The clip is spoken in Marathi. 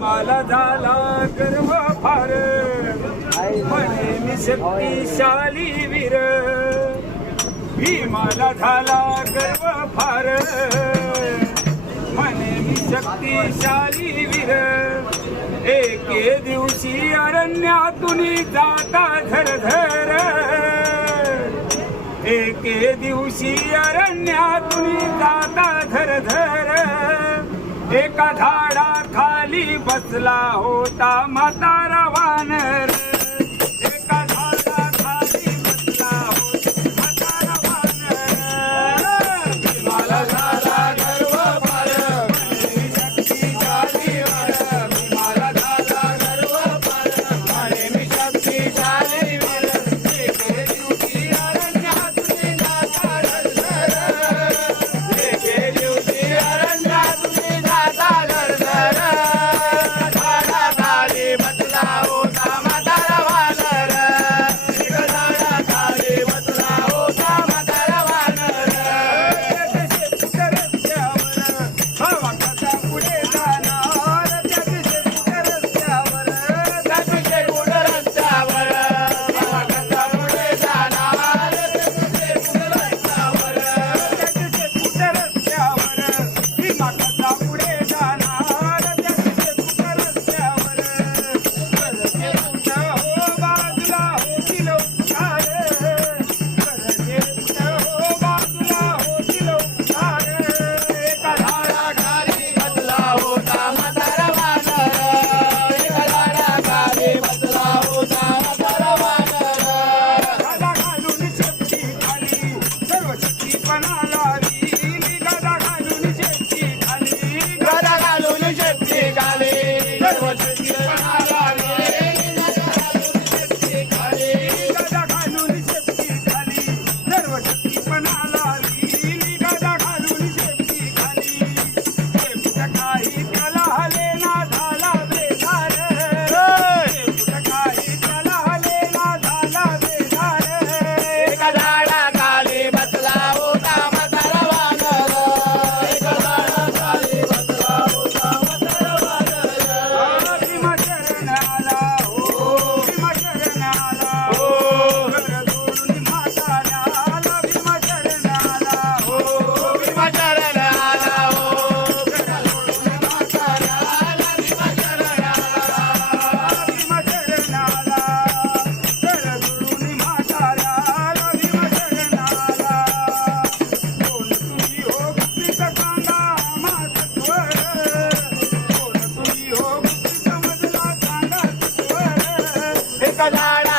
मला झाला गर्व फार म्हणे मी शक्तिशाली वीर भीमाला झाला गर्व फार म्हणे मी शक्तिशाली वीर एके दिवशी अरण्यातून जाता झरझर एके दिवशी अरण्यातून जाता झरझर एका झाडाखाली बसला होता म्हातारा वानर एका झाडाखाली बसला होता म्हातारा वानर भीमाला झाला गर्व फार म्हणे शक्तिशाली वीर भीमाला झाला गर्व फार म्हणे मी शक्तिशाली वीर एके दिवशी अरण्यातून जाता झरझर एके दिवशी अरण्यातून झाडा